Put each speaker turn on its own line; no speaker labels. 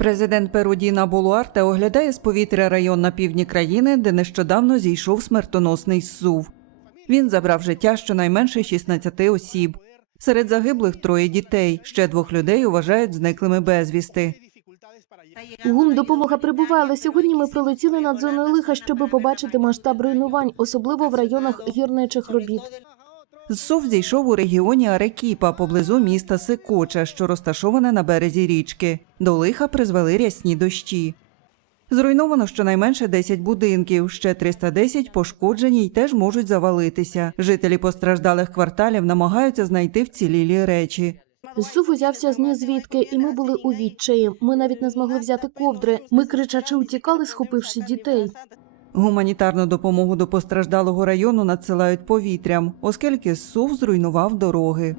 Президент Перу Діна Болуарте оглядає з повітря район на півдні країни, де нещодавно зійшов смертоносний зсув. Він забрав життя щонайменше 16 осіб. Серед загиблих троє дітей. Ще двох людей вважають зниклими безвісти.
Гум допомога прибуває, сьогодні ми пролетіли над зоною лиха, щоб побачити масштаб руйнувань, особливо в районах гірничих робіт.
Зсув зійшов у регіоні Арекіпа поблизу міста Секоча, що розташоване на березі річки. До лиха призвели рясні дощі. Зруйновано щонайменше 10 будинків, ще 310 пошкоджені й теж можуть завалитися. Жителі постраждалих кварталів намагаються знайти вцілілі речі.
Зсув узявся з нізвідки, і ми були у відчаї. Ми навіть не змогли взяти ковдри. Ми кричачи утікали, схопивши дітей.
Гуманітарну допомогу до постраждалого району надсилають повітрям, оскільки СУВ зруйнував дороги.